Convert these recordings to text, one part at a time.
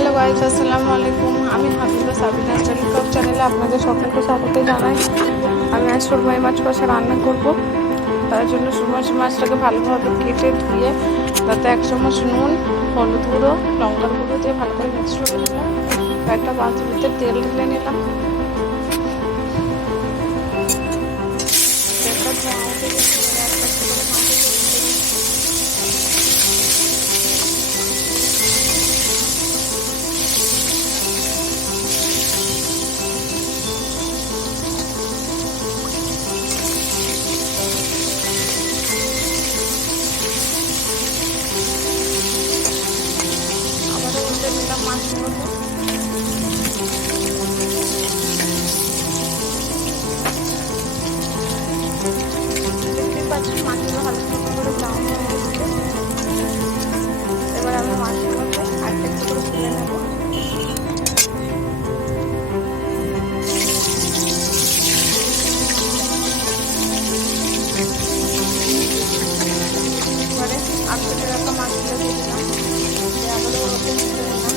Hello guys, আসসালামু আলাইকুম। আমি হাবিবা সাবিনা টেলিকম চ্যানেলে আপনাদের সকলকে স্বাগত জানাই। আমি আজ সুরমাই মাছ কষা রান্না করব। তার জন্য সুরমাই মাছটাকে ভালোভাবে কেটে ধুয়ে তাতে 1 চামচ নুন, হলুদ গুঁড়ো, লঙ্কার গুঁড়ো দিয়ে ভালো করে মিক্স করে নিলাম। একটা পাত্রতে তেল ঢেলে নিলাম। মাছগুলোকে দেখতেই পাচ্ছি মাছগুলো হালকা করে ব্রাউন হয়ে গেছে। এবার আমি মাছগুলোকে একটা একটু করে তুলে নেব। এবারে আটকে রাখা মাছগুলো দিয়ে দিলাম, আবারও ওরকম তুলে নিলাম।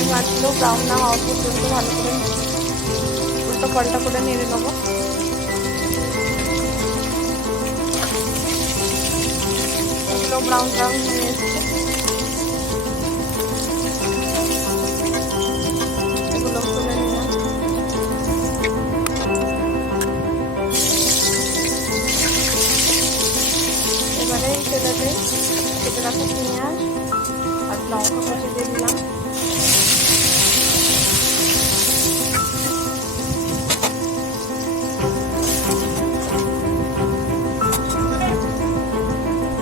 এই মাছগুলো ব্রাউন না হওয়া পর্যন্ত ভালো করে উল্টো পাল্টা করে নেড়ে নেবো। এগুলো ব্রাউন ব্রাউন হয়ে এসছে, এগুলো তুলে নিলাম। এবারে এই তেলেতে কেটে রাখা পেঁয়াজ আর লঙ্কা কুচি দিয়ে দিলাম।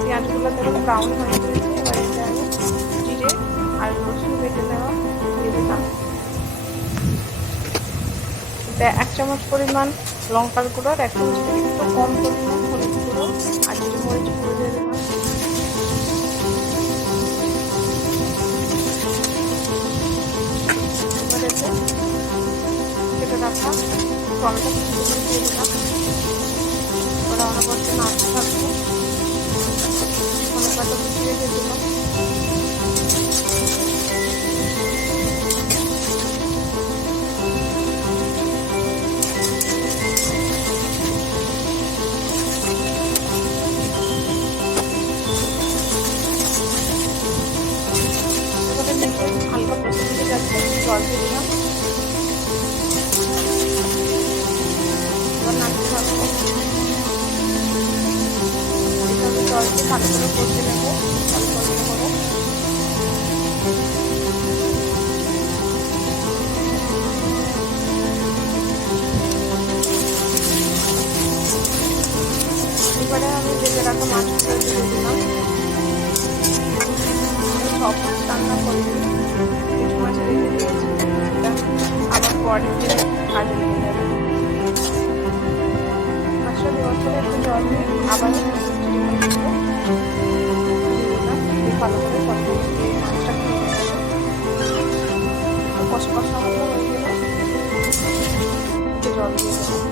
পেঁয়াজগুলো দেখুন ব্রাউন হয়ে গেছে। এবার এতে আমি জিরে আর রসুন বেটে নেওয়া দিয়ে দিলাম। এতে 1 চামচ পরিমাণ লঙ্কার গুঁড়ো আর 1 চামচ থেকে একটু কম পরিমাণ হলুদ গুঁড়ো আর জিরে মরিচ গুঁড়ো দিয়ে দিলাম। এবার এতে কেটে রাখা টমেটো কুচি দিয়ে দিলাম। ওরা অনবরত নাড়তে থাকবো। টমেটো কুচি রেখে দিলাম। এবারে দেখে হালকা কষে দিতে যাচ্ছে, জল দিয়ে দিলাম। এবার নাড়তে থাকবো। জল দিয়ে ভালো করে কষে নেবো অল্প অল্প করে। এবারে আমি ভেজে রাখা মাছগুলো দিয়ে দিলাম। সব মাছ রান্না করিনি, কিছু মাছ রেখে দিয়েছি, আবার পরের দিনে কাজে লেগে যাবে। মাছটা দেওয়ার পরে একটু জল দিয়ে আবার ভালো করে মাছটা খেয়ে কষা কষা মতো হয়ে গেলে জল দিয়ে দেবো।